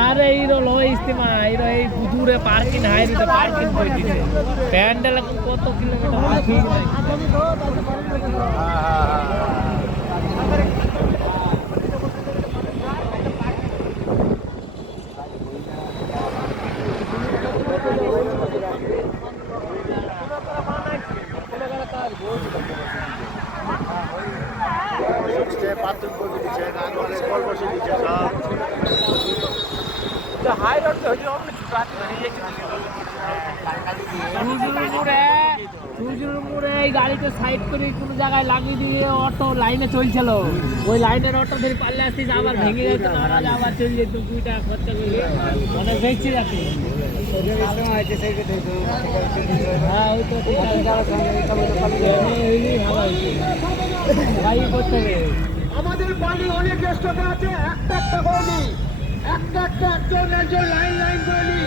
আরে এইরো লো ইস্তেমা এইরো এই দূরে পার্কিং হাইরোতে পার্কিং করে দিছে প্যান্ডেল এখন কত কিলোমিটার ঠিক নাই বাথরুম করে দিচ্ছে গান অনেক কল বসে দিচ্ছে সব হাই রোড হইছে আপনি ট্রাফিক হয়ে যাচ্ছে সূর্যের মোড়ে এই গাড়িতে সাইড করে কোনো জায়গায় লাগিয়ে দিয়ে অটো লাইনে চলছিল ওই লাইনের অটো ধরে পাল্লে আসছিস আবার ভেঙে যেত আবার চলে যেত 2 টাকা খরচা করে অনেক ভেঙছে যাচ্ছে হ্যাঁ ওই তো ভাই করতে হবে আমাদের বাড়ি অনেক স্টকে আছে একটা একটা করে নি একটা একজন লাইন করে নি